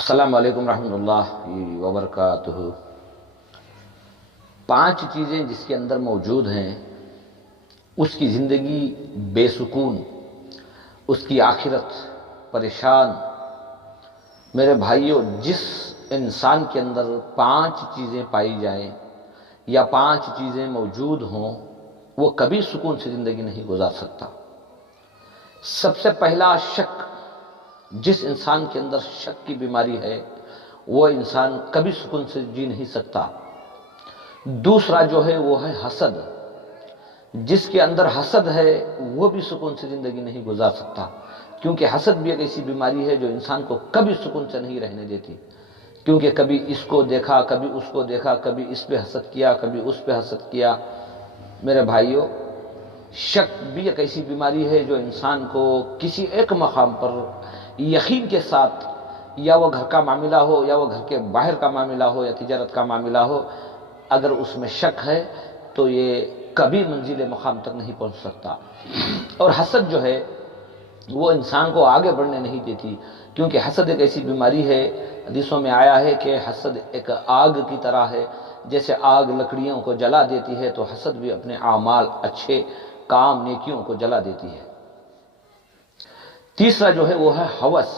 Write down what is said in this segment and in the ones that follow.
السلام علیکم رحمۃ اللہ وبرکاتہ۔ 5 چیزیں جس کے اندر موجود ہیں اس کی زندگی بے سکون، اس کی آخرت پریشان۔ میرے بھائیوں، جس انسان کے اندر 5 چیزیں پائی جائیں یا 5 چیزیں موجود ہوں وہ کبھی سکون سے زندگی نہیں گزار سکتا۔ سب سے پہلا شک، جس انسان کے اندر شک کی بیماری ہے وہ انسان کبھی سکون سے جی نہیں سکتا۔ دوسرا جو ہے وہ ہے حسد، جس کے اندر حسد ہے وہ بھی سکون سے زندگی نہیں گزار سکتا، کیونکہ حسد بھی ایک ایسی بیماری ہے جو انسان کو کبھی سکون سے نہیں رہنے دیتی، کیونکہ کبھی اس کو دیکھا، کبھی اس کو دیکھا، کبھی اس پہ حسد کیا، کبھی اس پہ حسد کیا۔ میرے بھائیوں، شک بھی ایک ایسی بیماری ہے جو انسان کو کسی ایک مقام پر یقین کے ساتھ، یا وہ گھر کا معاملہ ہو یا وہ گھر کے باہر کا معاملہ ہو یا تجارت کا معاملہ ہو، اگر اس میں شک ہے تو یہ کبھی منزل مقام تک نہیں پہنچ سکتا۔ اور حسد جو ہے وہ انسان کو آگے بڑھنے نہیں دیتی، کیونکہ حسد ایک ایسی بیماری ہے، حدیثوں میں آیا ہے کہ حسد ایک آگ کی طرح ہے، جیسے آگ لکڑیوں کو جلا دیتی ہے تو حسد بھی اپنے اعمال، اچھے کام، نیکیوں کو جلا دیتی ہے۔ تیسرا جو ہے وہ ہے ہوس۔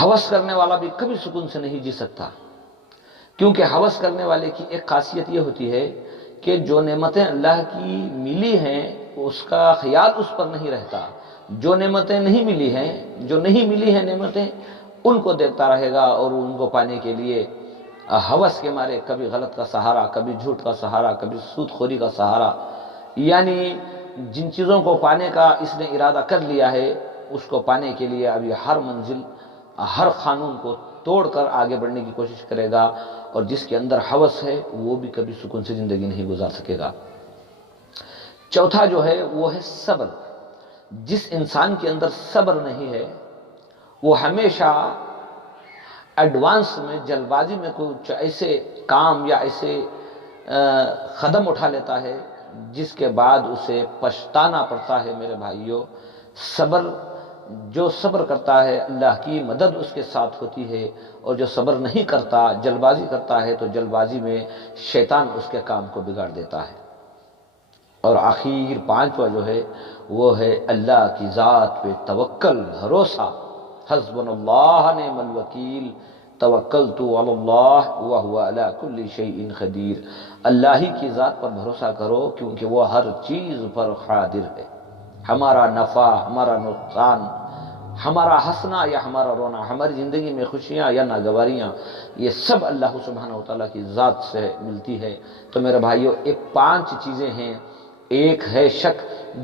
ہوس کرنے والا بھی کبھی سکون سے نہیں جی سکتا، کیونکہ ہوس کرنے والے کی ایک خاصیت یہ ہوتی ہے کہ جو نعمتیں اللہ کی ملی ہیں اس کا خیال اس پر نہیں رہتا، جو نعمتیں نہیں ملی ہیں، جو نہیں ملی ہیں نعمتیں، ان کو دیکھتا رہے گا اور ان کو پانے کے لیے ہوس کے مارے کبھی غلط کا سہارا، کبھی جھوٹ کا سہارا، کبھی سود خوری کا سہارا، یعنی جن چیزوں کو پانے کا اس نے ارادہ کر لیا ہے اس کو پانے کے لیے ابھی ہر منزل، ہر قانون کو توڑ کر آگے بڑھنے کی کوشش کرے گا، اور جس کے اندر ہوس ہے وہ بھی کبھی سکون سے زندگی نہیں گزار سکے گا۔ چوتھا جو ہے وہ ہے صبر۔ جس انسان کے اندر صبر نہیں ہے وہ ہمیشہ ایڈوانس میں، جلد بازی میں کچھ ایسے کام یا ایسے قدم اٹھا لیتا ہے جس کے بعد اسے پچھتانا پڑتا ہے۔ میرے بھائیوں، جو صبر کرتا ہے اللہ کی مدد اس کے ساتھ ہوتی ہے، اور جو صبر نہیں کرتا، جلد بازی کرتا ہے تو جلد بازی میں شیطان اس کے کام کو بگاڑ دیتا ہے۔ اور آخر 5واں جو ہے وہ ہے اللہ کی ذات پہ توکل، بھروسہ۔ حسبنا اللہ نعم الوکیل، توکلت علی اللہ وہو علی کل شیء قدیر۔ اللہ ہی کی ذات پر بھروسہ کرو، کیونکہ وہ ہر چیز پر قادر ہے۔ ہمارا نفع، ہمارا نقصان، ہمارا ہنسنا یا ہمارا رونا، ہماری زندگی میں خوشیاں یا ناگواریاں، یہ سب اللہ سبحانہ وتعالیٰ کی ذات سے ملتی ہے۔ تو میرے بھائیوں، یہ 5 چیزیں ہیں، ایک ہے شک،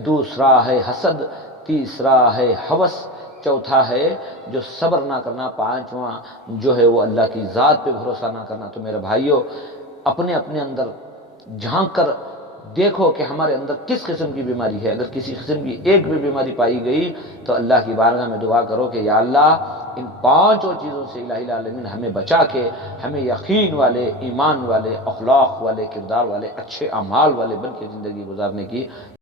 دوسرا ہے حسد، تیسرا ہے ہوس، چوتھا ہے جو صبر نہ کرنا، 5واں جو ہے وہ اللہ کی ذات پہ بھروسہ نہ کرنا۔ تو میرے بھائیوں، اپنے اندر جھانک کر دیکھو کہ ہمارے اندر کس قسم کی بیماری ہے۔ اگر کسی قسم کی ایک بھی بیماری پائی گئی تو اللہ کی بارگاہ میں دعا کرو کہ یا اللہ، ان 5 چیزوں سے الہی العالمین ہمیں بچا کے ہمیں یقین والے، ایمان والے، اخلاق والے، کردار والے، اچھے اعمال والے بن کے زندگی گزارنے کی